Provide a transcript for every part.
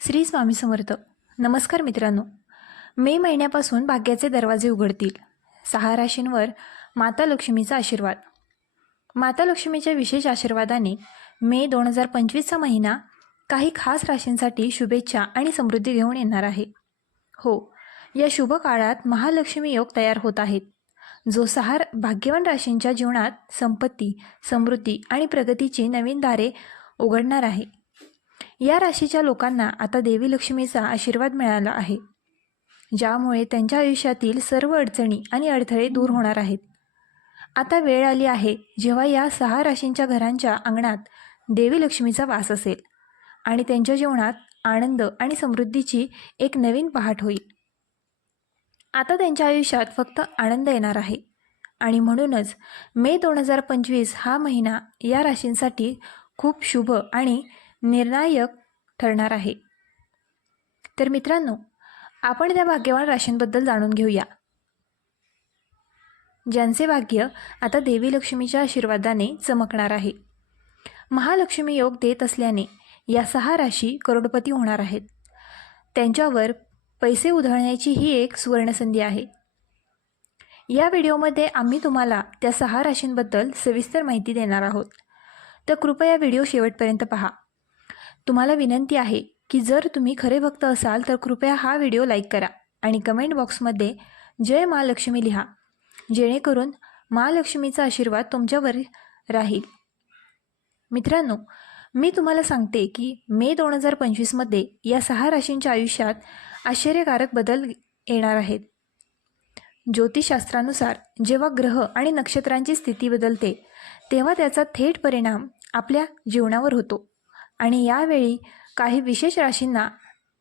श्री स्वामी समर्थ. नमस्कार मित्रांनो. मे महिन्यापासून भाग्याचे दरवाजे उघडतील. सहा राशींवर माता लक्ष्मीचा आशीर्वाद. माता लक्ष्मीच्या विशेष आशीर्वादाने मे दोन हजार पंचवीसचा महिना काही खास राशींसाठी शुभेच्छा आणि समृद्धी घेऊन येणार आहे. हो या शुभ काळात महालक्ष्मी योग तयार होत आहेत. जो सहा भाग्यवान राशींच्या जीवनात संपत्ती समृद्धी आणि प्रगतीची नवीन दारे उघडणार आहे. या राशीच्या लोकांना आता देवी लक्ष्मीचा आशीर्वाद मिळाला आहे. ज्यामुळे त्यांच्या आयुष्यातील सर्व अडचणी आणि अडथळे दूर होणार आहेत. आता वेळ आली आहे जेव्हा या सहा राशींच्या घरांच्या अंगणात देवी लक्ष्मीचा वास असेल आणि त्यांच्या जीवनात आनंद आणि समृद्धीची एक नवीन पहाट होईल. आता त्यांच्या आयुष्यात फक्त आनंद येणार आहे आणि म्हणूनच मे दोन हजार पंचवीस हा महिना या राशींसाठी खूप शुभ आणि निर्णायक ठरणार आहे. तर मित्रांनो आपण त्या भाग्यवान राशींबद्दल जाणून घेऊया. ज्यांचे भाग्य आता देवी लक्ष्मीच्या आशीर्वादाने चमकणार आहे. महालक्ष्मी योग देत असल्याने या सहा राशी करोडपती होणार आहेत. त्यांच्यावर पैसे उधळण्याची ही एक सुवर्णसंधी आहे. या व्हिडिओमध्ये आम्ही तुम्हाला त्या सहा राशींबद्दल सविस्तर माहिती देणार आहोत. तर कृपया व्हिडिओ शेवटपर्यंत पहा. तुम्हाला विनंती आहे की जर तुम्ही खरे भक्त असाल तर कृपया हा व्हिडिओ लाईक करा आणि कमेंट बॉक्समध्ये जय महालक्ष्मी लिहा जेणेकरून महालक्ष्मीचा आशीर्वाद तुमच्यावर राहील. मित्रांनो मी तुम्हाला सांगते की मे दोन हजार पंचवीसमध्ये या सहा राशींच्या आयुष्यात आश्चर्यकारक बदल येणार आहेत. ज्योतिषशास्त्रानुसार जेव्हा ग्रह आणि नक्षत्रांची स्थिती बदलते तेव्हा त्याचा थेट परिणाम आपल्या जीवनावर होतो. आणि यावेळी काही विशेष राशींना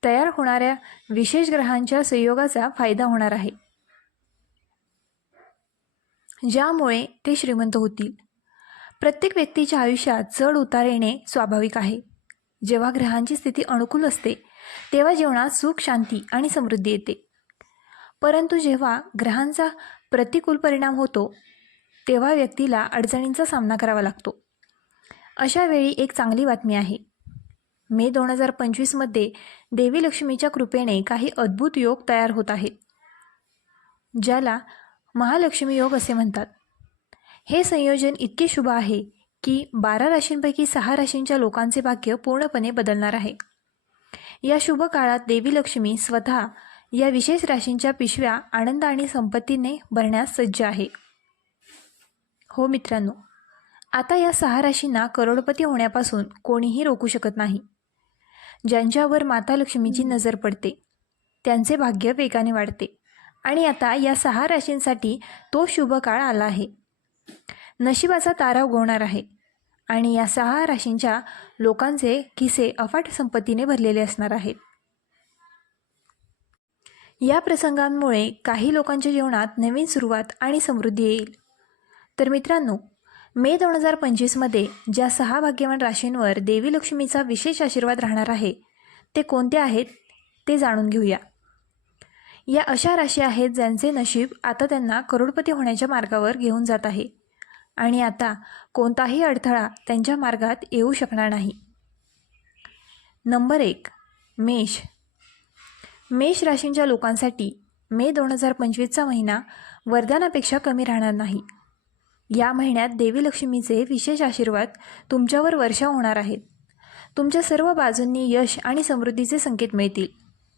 तयार होणाऱ्या विशेष ग्रहांच्या संयोगाचा फायदा होणार आहे. ज्यामुळे ते श्रीमंत होतील. प्रत्येक व्यक्तीच्या आयुष्यात चढ उतार येणे स्वाभाविक आहे. जेव्हा ग्रहांची स्थिती अनुकूल असते तेव्हा जीवनात सुख शांती आणि समृद्धी येते. परंतु जेव्हा ग्रहांचा प्रतिकूल परिणाम होतो तेव्हा व्यक्तीला अडचणींचा सामना करावा लागतो. अशा वेळी एक चांगली बातमी आहे. मे दोन हजार पंचवीसमध्ये देवी लक्ष्मीच्या कृपेने काही अद्भुत योग तयार होत आहेत. ज्याला महालक्ष्मी योग असे म्हणतात. हे संयोजन इतके शुभ आहे की बारा राशींपैकी सहा राशींच्या लोकांचे भाग्य पूर्णपणे बदलणार आहे. या शुभ काळात देवी लक्ष्मी स्वतः या विशेष राशींच्या पिशव्या आनंद आणि संपत्तीने भरण्यास सज्ज आहे. हो मित्रांनो आता या सहा राशींना करोडपती होण्यापासून कोणीही रोखू शकत नाही. ज्यांच्यावर माता लक्ष्मीची नजर पडते त्यांचे भाग्य वेगाने वाढते आणि आता या सहा राशींसाठी तो शुभ काळ आला आहे. नशिबाचा तारा उगवणार आहे आणि या सहा राशींच्या लोकांचे खिसे अफाट संपत्तीने भरलेले असणार आहेत. या प्रसंगांमुळे काही लोकांच्या जीवनात नवीन सुरुवात आणि समृद्धी येईल. तर मित्रांनो मे दोन हजार पंचवीसमध्ये ज्या सहा भाग्यवान राशींवर देवी लक्ष्मीचा विशेष आशीर्वाद राहणार आहे ते कोणते आहेत ते जाणून घेऊया. या अशा राशी आहेत ज्यांचे नशीब आता त्यांना करोडपती होण्याच्या मार्गावर घेऊन जात आहे आणि आता कोणताही अडथळा त्यांच्या मार्गात येऊ शकणार नाही. नंबर एक मेष. मेष राशींच्या लोकांसाठी मे दोन हजार पंचवीसचा महिना वरदानापेक्षा कमी राहणार नाही. या महिन्यात देवी लक्ष्मीचे विशेष आशीर्वाद तुमच्यावर वर्षा होणार आहेत. तुमच्या सर्व बाजूंनी यश आणि समृद्धीचे संकेत मिळतील.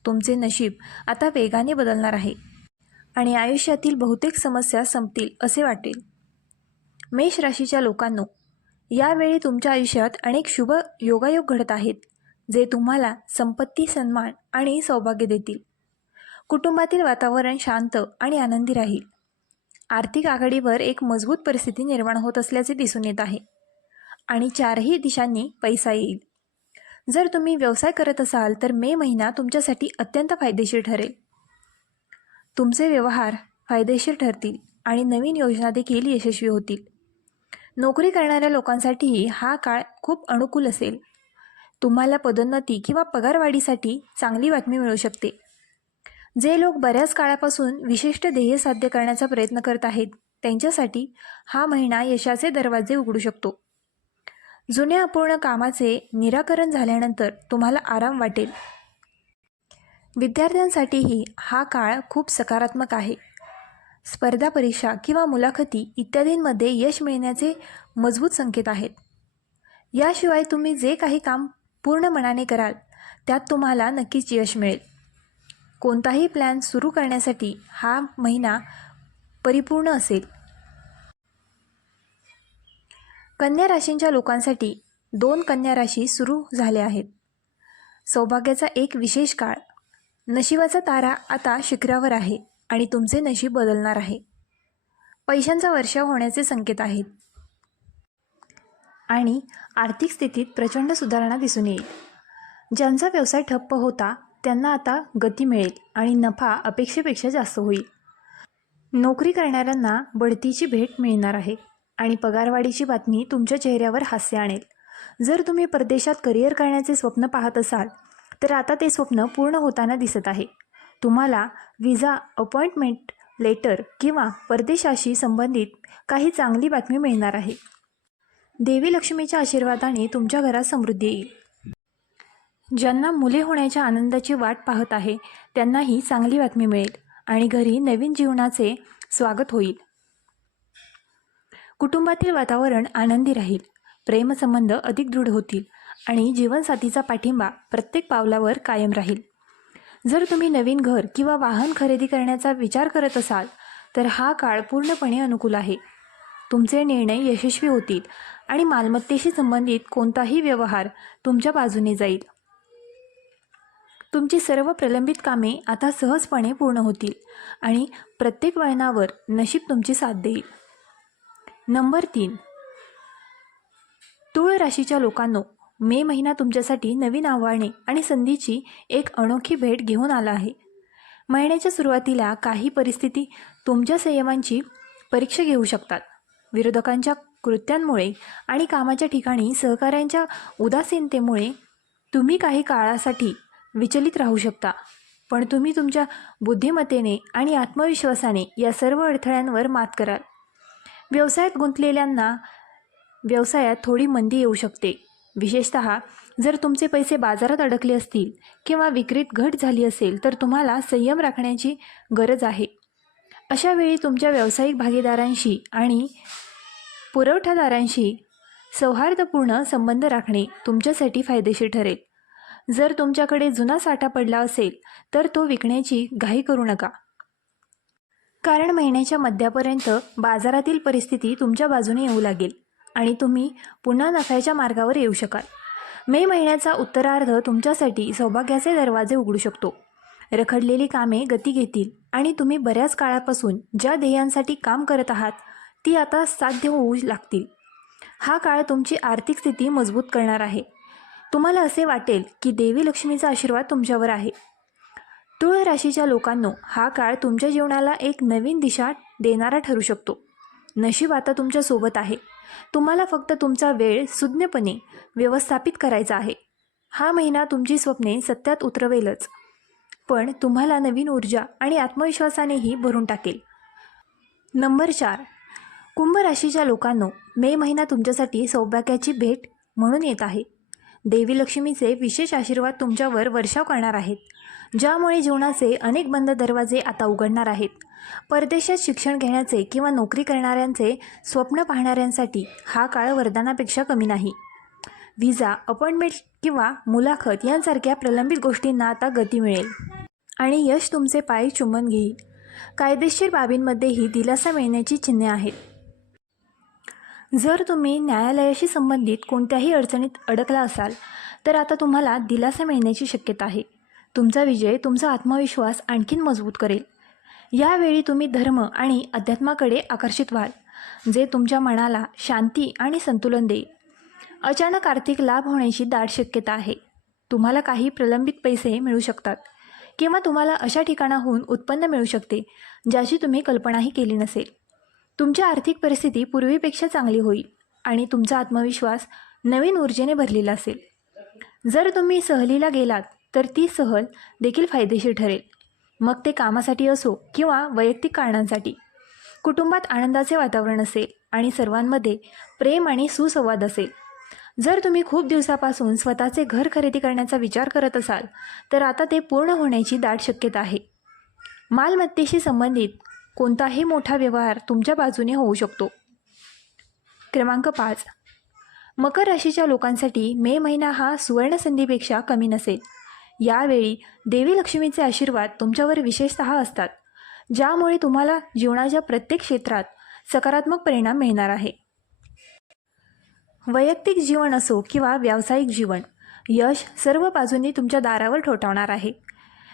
तुमचे नशीब आता वेगाने बदलणार आहे आणि आयुष्यातील बहुतेक समस्या संपतील असे वाटेल. मेष राशीच्या लोकांनो यावेळी तुमच्या आयुष्यात अनेक शुभ योगायोग घडत आहेत जे तुम्हाला संपत्ती सन्मान आणि सौभाग्य देतील. कुटुंबातील वातावरण शांत आणि आनंदी राहील. आर्थिक आघाडीवर एक मजबूत परिस्थिती निर्माण होत असल्याचे दिसून येत आहे. आणि चारही दिशांनी पैसा येईल. जर तुम्ही व्यवसाय करत असाल तर मे महिना तुमच्यासाठी अत्यंत फायदेशीर ठरेल. तुमचे व्यवहार फायदेशीर ठरतील आणि नवीन योजना देखील यशस्वी होतील. नोकरी करणाऱ्या लोकांसाठीही हा काळ खूप अनुकूल असेल. तुम्हाला पदोन्नती किंवा पगारवाढीसाठी चांगली बातमी मिळू शकते. जे लोक बऱ्याच काळापासून विशिष्ट ध्येय साध्य करण्याचा प्रयत्न करत आहेत त्यांच्यासाठी हा महिना यशाचे दरवाजे उघडू शकतो. जुन्या अपूर्ण कामाचे निराकरण झाल्यानंतर तुम्हाला आराम वाटेल. विद्यार्थ्यांसाठीही हा काळ खूप सकारात्मक आहे. स्पर्धा परीक्षा किंवा मुलाखती इत्यादींमध्ये यश मिळण्याचे मजबूत संकेत आहेत. याशिवाय तुम्ही जे काही काम पूर्ण मनाने कराल त्यात तुम्हाला नक्कीच यश मिळेल. कोणताही प्लॅन सुरू करण्यासाठी हा महिना परिपूर्ण असेल. कन्या राशींच्या लोकांसाठी दोन कन्या राशी सुरू झाल्या आहेत. सौभाग्याचा एक विशेष काळ. नशिबाचा तारा आता शिखरावर आहे आणि तुमचे नशीब बदलणार आहे. पैशांचा वर्षाव होण्याचे संकेत आहेत. आणि आर्थिक स्थितीत प्रचंड सुधारणा दिसून येईल. ज्यांचा व्यवसाय ठप्प होता त्यांना आता गती मिळेल आणि नफा अपेक्षेपेक्षा जास्त होईल. नोकरी करणाऱ्यांना बढतीची भेट मिळणार आहे आणि पगारवाढीची बातमी तुमच्या चेहऱ्यावर हास्य आणेल. जर तुम्ही परदेशात करिअर करण्याचे स्वप्न पाहत असाल तर आता ते स्वप्न पूर्ण होताना दिसत आहे. तुम्हाला विजा अपॉइंटमेंट लेटर किंवा परदेशाशी संबंधित काही चांगली बातमी मिळणार आहे. देवी लक्ष्मीच्या आशीर्वादाने तुमच्या घरात समृद्धी येईल. ज्यांना मुले होण्याच्या आनंदाची वाट पाहत आहे त्यांनाही चांगली बातमी मिळेल आणि घरी नवीन जीवनाचे स्वागत होईल. कुटुंबातील वातावरण आनंदी राहील प्रेमसंबंध अधिक दृढ होतील आणि जीवनसाथीचा पाठिंबा प्रत्येक पावलावर कायम राहील. जर तुम्ही नवीन घर किंवा वाहन खरेदी करण्याचा विचार करत असाल तर हा काळ पूर्णपणे अनुकूल आहे. तुमचे निर्णय यशस्वी होतील आणि मालमत्तेशी संबंधित कोणताही व्यवहार तुमच्या बाजूने जाईल. तुमची सर्व प्रलंबित कामे आता सहजपणे पूर्ण होतील आणि प्रत्येक वळणावर नशीब तुमची साथ देईल. नंबर तीन. तुळ राशीच्या लोकांनो मे महिना तुमच्यासाठी नवीन आव्हाने आणि संधीची एक अनोखी भेट घेऊन आला आहे. महिन्याच्या सुरुवातीला काही परिस्थिती तुमच्या संयमांची परीक्षा घेऊ शकतात. विरोधकांच्या कृत्यांमुळे आणि कामाच्या ठिकाणी सहकाऱ्यांच्या उदासीनतेमुळे तुम्ही काही काळासाठी विचलित राहू शकता. पण तुम्ही तुमच्या बुद्धिमत्तेने आणि आत्मविश्वासाने या सर्व अडथळ्यांवर मात कराल. व्यवसायात गुंतलेल्यांना व्यवसायात थोडी मंदी येऊ शकते. विशेषत जर तुमचे पैसे बाजारात अडकले असतील किंवा विक्रीत घट झाली असेल तर तुम्हाला संयम राखण्याची गरज आहे. अशा वेळी तुमच्या व्यावसायिक भागीदारांशी आणि पुरवठादारांशी सौहार्दपूर्ण संबंध राखणे तुमच्यासाठी फायदेशीर ठरेल. जर तुमच्याकडे जुना साठा पडला असेल तर तो विकण्याची घाई करू नका. कारण महिन्याच्या मध्यापर्यंत बाजारातील परिस्थिती तुमच्या बाजूने येऊ लागेल आणि तुम्ही पुन्हा नफ्याच्या मार्गावर येऊ शकाल. मे महिन्याचा उत्तरार्ध तुमच्यासाठी सौभाग्याचे दरवाजे उघडू शकतो. रखडलेली कामे गती घेतील आणि तुम्ही बऱ्याच काळापासून ज्या ध्येयांसाठी काम करत आहात ती आता साध्य होऊ लागतील. हा काळ तुमची आर्थिक स्थिती मजबूत करणार आहे. तुम्हाला असे वाटेल की देवी लक्ष्मीचा आशीर्वाद तुमच्यावर आहे. तुळ राशीच्या लोकांनो हा काळ तुमच्या जीवनाला एक नवीन दिशा देणारा ठरू शकतो. नशीब आता तुमच्यासोबत आहे. तुम्हाला फक्त तुमचा वेळ सुज्ञपणे व्यवस्थापित करायचा आहे. हा महिना तुमची स्वप्ने सत्यात उतरवेलच. पण तुम्हाला नवीन ऊर्जा आणि आत्मविश्वासानेही भरून टाकेल. नंबर चार. कुंभ राशीच्या लोकांनो मे महिना तुमच्यासाठी सौभाग्याची भेट म्हणून येत आहे. देवी लक्ष्मीचे विशेष आशीर्वाद तुमच्यावर वर्षाव करणार आहेत. ज्यामुळे जीवनाचे अनेक बंद दरवाजे आता उघडणार आहेत. परदेशात शिक्षण घेण्याचे किंवा नोकरी करणाऱ्यांचे स्वप्न पाहणाऱ्यांसाठी हा काळ वरदानापेक्षा कमी नाही. व्हिजा अपॉइंटमेंट किंवा मुलाखत यांसारख्या प्रलंबित गोष्टींना आता गती मिळेल. आणि यश तुमचे पाय चुंबन घेईल. कायदेशीर बाबींमध्येही दिलासा मिळण्याची चिन्हे आहेत. जर तुम्ही न्यायालयाशी संबंधित कोणत्याही अडचणीत अडकला असाल तर आता तुम्हाला दिलासा मिळण्याची शक्यता आहे. तुमचा विजय तुमचा आत्मविश्वास आणखीन मजबूत करेल. यावेळी तुम्ही धर्म आणि अध्यात्माकडे आकर्षित व्हाल जे तुमच्या मनाला शांती आणि संतुलन देईल. अचानक आर्थिक लाभ होण्याची दाट शक्यता आहे. तुम्हाला काही प्रलंबित पैसे मिळू शकतात किंवा तुम्हाला अशा ठिकाणाहून उत्पन्न मिळू शकते ज्याची तुम्ही कल्पनाही केली नसेल. तुमची आर्थिक परिस्थिती पूर्वीपेक्षा चांगली होईल आणि तुमचा आत्मविश्वास नवीन ऊर्जेने भरलेला असेल. जर तुम्ही सहलीला गेलात तर ती सहल देखील फायदेशीर ठरेल. मग ते कामासाठी असो किंवा वैयक्तिक कारणांसाठी. कुटुंबात आनंदाचे वातावरण असेल आणि सर्वांमध्ये प्रेम आणि सुसंवाद असेल. जर तुम्ही खूप दिवसापासून स्वतःचे घर खरेदी करण्याचा विचार करत असाल तर आता ते पूर्ण होण्याची दाट शक्यता आहे. मालमत्तेशी संबंधित कोणताही मोठा व्यवहार तुमच्या बाजूने होऊ शकतो. क्रमांक पाच. मकर राशीच्या लोकांसाठी मे महिना हा सुवर्णसंधीपेक्षा कमी नसेल. यावेळी देवी लक्ष्मीचे आशीर्वाद तुमच्यावर विशेषतः असतात ज्यामुळे तुम्हाला जीवनाच्या प्रत्येक क्षेत्रात सकारात्मक परिणाम मिळणार आहे. वैयक्तिक जीवन असो किंवा व्यावसायिक जीवन यश सर्व बाजूंनी तुमच्या दारावर ठोठावणार आहे.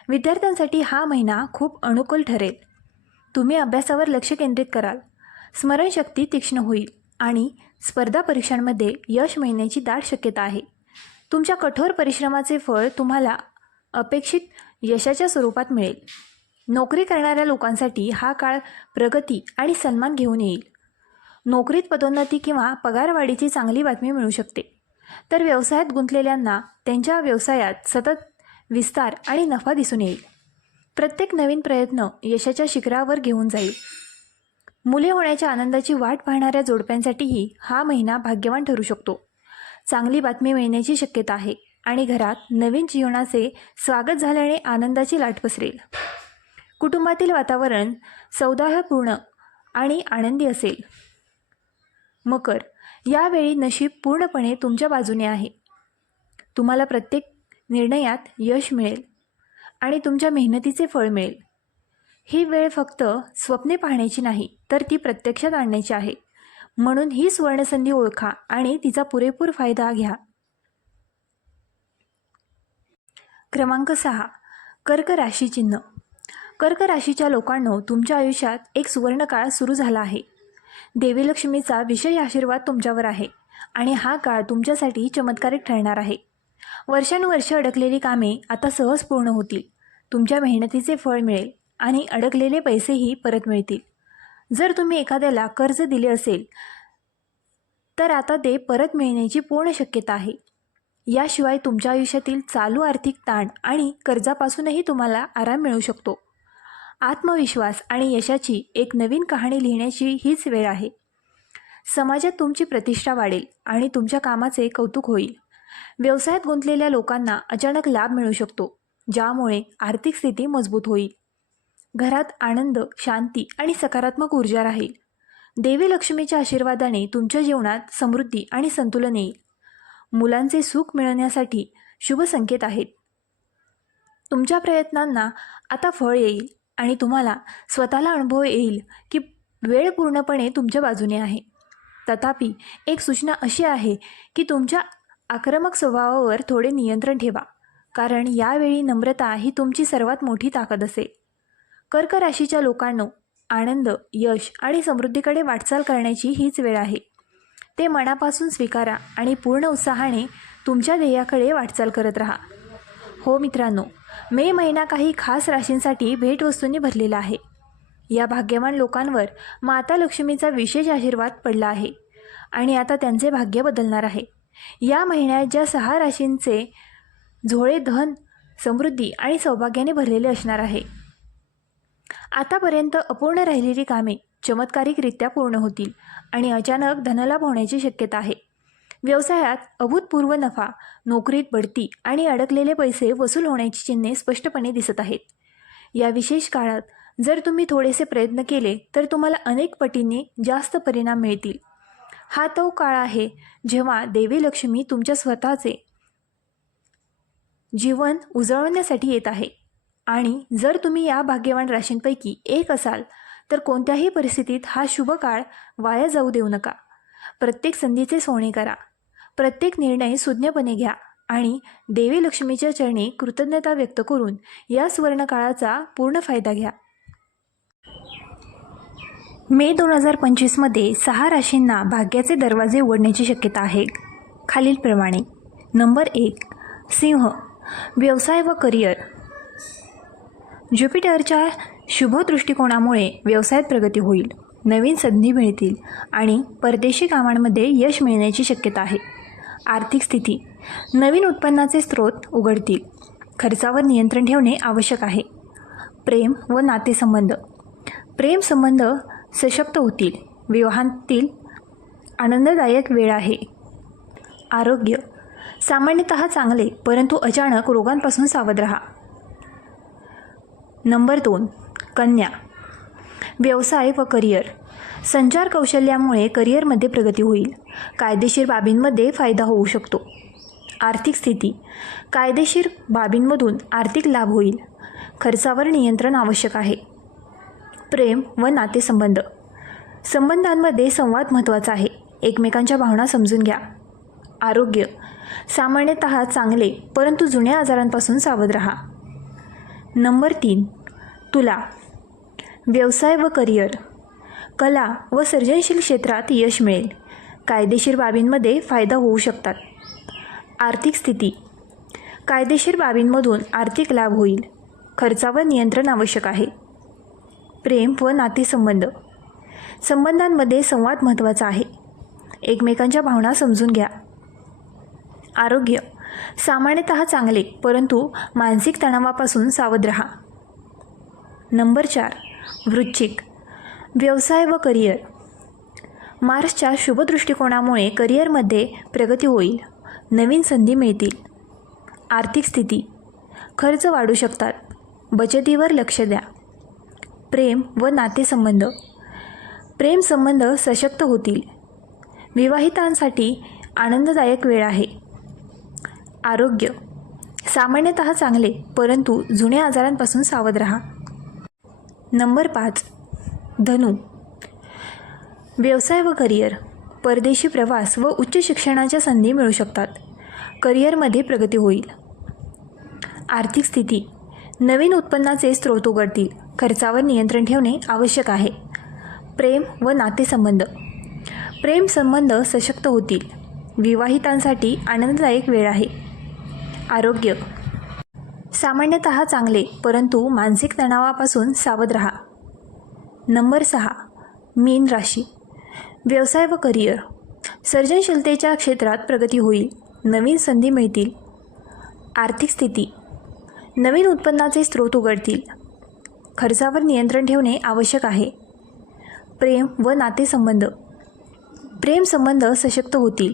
विद्यार्थ्यांसाठी हा महिना खूप अनुकूल ठरेल. तुम्ही अभ्यासावर लक्ष केंद्रित कराल. स्मरणशक्ती तीक्ष्ण होईल आणि स्पर्धा परीक्षांमध्ये यश मिळण्याची दाट शक्यता आहे. तुमच्या कठोर परिश्रमाचे फळ तुम्हाला अपेक्षित यशाच्या स्वरूपात मिळेल. नोकरी करणाऱ्या लोकांसाठी हा काळ प्रगती आणि सन्मान घेऊन येईल. नोकरीत पदोन्नती किंवा पगारवाढीची चांगली बातमी मिळू शकते. तर व्यवसायात गुंतलेल्यांना त्यांच्या व्यवसायात सतत विस्तार आणि नफा दिसून येईल. प्रत्येक नवीन प्रयत्न यशाच्या शिखरावर घेऊन जाईल. मुले होण्याच्या आनंदाची वाट पाहणाऱ्या जोडप्यांसाठीही हा महिना भाग्यवान ठरू शकतो. चांगली बातमी मिळण्याची शक्यता आहे आणि घरात नवीन जीवनाचे स्वागत झाल्याने आनंदाची लाट पसरेल. कुटुंबातील वातावरण सौदाहपूर्ण आणि आनंदी असेल. मकर यावेळी नशीब पूर्णपणे तुमच्या बाजूने आहे. तुम्हाला प्रत्येक निर्णयात यश मिळेल. आणि तुमच्या मेहनतीचे फळ मिळेल. ही वेळ फक्त स्वप्ने पाहण्याची नाही तर ती प्रत्यक्षात आणण्याची आहे. म्हणून ही सुवर्णसंधी ओळखा आणि तिचा पुरेपूर फायदा घ्या. क्रमांक सहा. कर्क राशी चिन्ह. कर्क राशीच्या लोकांनो तुमच्या आयुष्यात एक सुवर्णकाळ सुरू झाला आहे. देवी लक्ष्मीचा विशेष आशीर्वाद तुमच्यावर आहे आणि हा काळ तुमच्यासाठी चमत्कारिक ठरणार आहे. वर्षानुवर्ष अडकलेली कामे आता सहज पूर्ण होतील. तुमच्या मेहनतीचे फळ मिळेल आणि अडकलेले पैसेही परत मिळतील. जर तुम्ही एखाद्याला कर्ज दिले असेल तर आता ते परत मिळण्याची पूर्ण शक्यता आहे. याशिवाय तुमच्या आयुष्यातील चालू आर्थिक ताण आणि कर्जापासूनही तुम्हाला आराम मिळू शकतो. आत्मविश्वास आणि यशाची एक नवीन कहाणी लिहिण्याची हीच वेळ आहे. समाजात तुमची प्रतिष्ठा वाढेल आणि तुमच्या कामाचे कौतुक होईल. व्यवसायात गुंतलेल्या लोकांना अचानक लाभ मिळू शकतो. ज्यामुळे आर्थिक स्थिती मजबूत होईल. घरात आनंद शांती आणि सकारात्मक ऊर्जा राहील. देवी लक्ष्मीच्या आशीर्वादाने तुमच्या जीवनात समृद्धी आणि संतुलन येईल. मुलांचे सुख मिळवण्यासाठी शुभ संकेत आहेत. तुमच्या प्रयत्नांना आता फळ येईल आणि तुम्हाला स्वतःला अनुभव येईल की वेळ पूर्णपणे तुमच्या बाजूने आहे. तथापि एक सूचना अशी आहे की तुमच्या आक्रमक स्वभावावर थोडे नियंत्रण ठेवा. कारण यावेळी नम्रता ही तुमची सर्वात मोठी ताकद असेल कर्क राशीच्या लोकांनो आनंद यश आणि समृद्धीकडे वाटचाल करण्याची हीच वेळ आहे. ते मनापासून स्वीकारा आणि पूर्ण उत्साहाने तुमच्या ध्येयाकडे वाटचाल करत राहा. हो मित्रांनो मे महिना काही खास राशींसाठी भेटवस्तूंनी भरलेला आहे. या भाग्यवान लोकांवर माता लक्ष्मीचा विशेष आशीर्वाद पडला आहे आणि आता त्यांचे भाग्य बदलणार आहे. या महिन्यात ज्या सहा राशींचे झोळे धन समृद्धी आणि सौभाग्याने भरलेले असणार आहे. आतापर्यंत अपूर्ण राहिलेली कामे चमत्कारिकरित्या पूर्ण होतील आणि अचानक धनलाभ होण्याची शक्यता आहे. व्यवसायात अभूतपूर्व नफा नोकरीत बढती आणि अडकलेले पैसे वसूल होण्याची चिन्हे स्पष्टपणे दिसत आहेत. या विशेष काळात जर तुम्ही थोडेसे प्रयत्न केले तर तुम्हाला अनेक पटींनी जास्त परिणाम मिळतील. हा तो काळ आहे जेव्हा देवी लक्ष्मी तुमच्या स्वतःचे जीवन उजळवण्यासाठी येत आहे. आणि जर तुम्ही या भाग्यवान राशींपैकी एक असाल तर कोणत्याही परिस्थितीत हा शुभ काळ वाया जाऊ देऊ नका. प्रत्येक संधीचे सोने करा. प्रत्येक निर्णय सुज्ञपणे घ्या आणि देवी लक्ष्मीच्या चरणी कृतज्ञता व्यक्त करून या सुवर्णकाळाचा पूर्ण फायदा घ्या. मे दोन हजार पंचवीसमध्ये सहा राशींना भाग्याचे दरवाजे उघडण्याची शक्यता आहे. खालीलप्रमाणे नंबर एक सिंह. व्यवसाय व करिअर. ज्युपिटरच्या शुभ दृष्टिकोनामुळे व्यवसायात प्रगती होईल नवीन संधी मिळतील आणि परदेशी कामांमध्ये यश मिळण्याची शक्यता आहे. आर्थिक स्थिती नवीन उत्पन्नाचे स्रोत उघडतील खर्चावर नियंत्रण ठेवणे आवश्यक आहे. प्रेम व नातेसंबंध प्रेम संबंध सशक्त होतील विवाहांतील आनंददायक वेळ आहे. आरोग्य सामान्यतः चांगले परंतु अचानक रोगांपासून सावध राहा. नंबर दोन कन्या. व्यवसाय व करिअर. संचार कौशल्यामुळे करिअरमध्ये प्रगती होईल. कायदेशीर बाबींमध्ये फायदा होऊ शकतो. आर्थिक स्थिती. कायदेशीर बाबींमधून आर्थिक लाभ होईल. खर्चावर नियंत्रण आवश्यक आहे. प्रेम व नातेसंबंध. संबंधांमध्ये संवाद महत्त्वाचा आहे. एकमेकांच्या भावना समजून घ्या. आरोग्य. सामान्यतः चांगले परंतु जुन्या आजारांपासून सावध राहा. नंबर तीन तुला व्यवसाय व करिअर. कला व सर्जनशील क्षेत्रात यश मिळेल. कायदेशीर बाबींमध्ये फायदा होऊ शकतात. आर्थिक स्थिती. कायदेशीर बाबींमधून आर्थिक लाभ होईल. खर्चावर नियंत्रण आवश्यक आहे. प्रेम व नातेसंबंध. संबंधांमध्ये संवाद महत्त्वाचा आहे. एकमेकांच्या भावना समजून घ्या. आरोग्य. सामान्यतः चांगले परंतु मानसिक तणावापासून सावध रहा. नंबर चार वृश्चिक. व्यवसाय व करिअर. मार्सच्या शुभ दृष्टिकोनामुळे करिअरमध्ये प्रगती होईल नवीन संधी मिळतील. आर्थिक स्थिती. खर्च वाढू शकतात. बचतीवर लक्ष द्या. प्रेम व नातेसंबंध. प्रेमसंबंध सशक्त होतील. विवाहितांसाठी आनंददायक वेळ आहे. आरोग्य. सामान्यतः चांगले परंतु जुन्या आजारांपासून सावध राहा. नंबर पाच धनु. व्यवसाय व करिअर. परदेशी प्रवास व उच्च शिक्षणाच्या संधी मिळू शकतात. करिअरमध्ये प्रगती होईल. आर्थिक स्थिती. नवीन उत्पन्नाचे स्रोत उघडतील. खर्चावर नियंत्रण ठेवणे आवश्यक आहे. प्रेम व नातेसंबंध. प्रेम संबंध सशक्त होतील. विवाहितांसाठी आनंददायक वेळ आहे. आरोग्य. सामान्यतः चांगले परंतु मानसिक तणावापासून सावध रहा. नंबर सहा मीन राशी. व्यवसाय व करिअर. सर्जनशीलतेच्या क्षेत्रात प्रगती होईल नवीन संधी मिळतील. आर्थिक स्थिती. नवीन उत्पन्नाचे स्रोत उघडतील. खर्चावर नियंत्रण ठेवणे आवश्यक आहे. प्रेम व नातेसंबंध. प्रेम संबंध सशक्त होतील.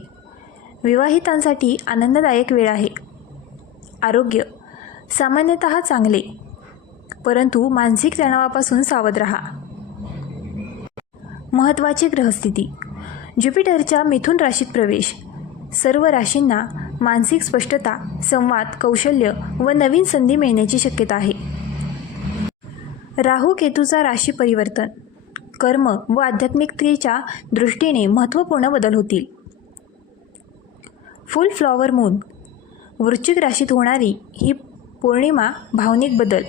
विवाहितांसाठी आनंददायक वेळ आहे. आरोग्य. सामान्यतः चांगले. परंतु मानसिक तणावापासून सावध राहा. महत्त्वाची ग्रहस्थिती. ज्युपिटरच्या मिथुन राशीत प्रवेश. सर्व राशींना मानसिक स्पष्टता संवाद कौशल्य व नवीन संधी मिळण्याची शक्यता आहे. राहू केतूचा राशी परिवर्तन. कर्म व आध्यात्मिकतेच्या दृष्टीने महत्त्वपूर्ण बदल होतील. Full flower moon. वृश्चिक राशीत होणारी ही पौर्णिमा भावनिक बदल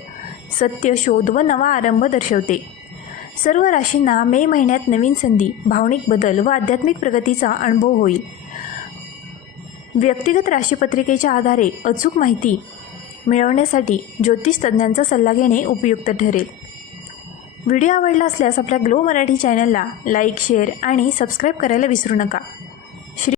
सत्य शोध व नवा आरंभ दर्शवते. सर्व राशींना मे महिन्यात नवीन संधी भावनिक बदल व आध्यात्मिक प्रगतीचा अनुभव होईल. व्यक्तिगत राशीपत्रिकेच्या आधारे अचूक माहिती मिळवण्यासाठी ज्योतिष तज्ज्ञांचा सल्ला घेणे उपयुक्त ठरेल. व्हिडिओ आवडला असल्यास आपल्या ग्लो मराठी चॅनलला लाईक शेअर आणि सबस्क्राईब करायला विसरू नका.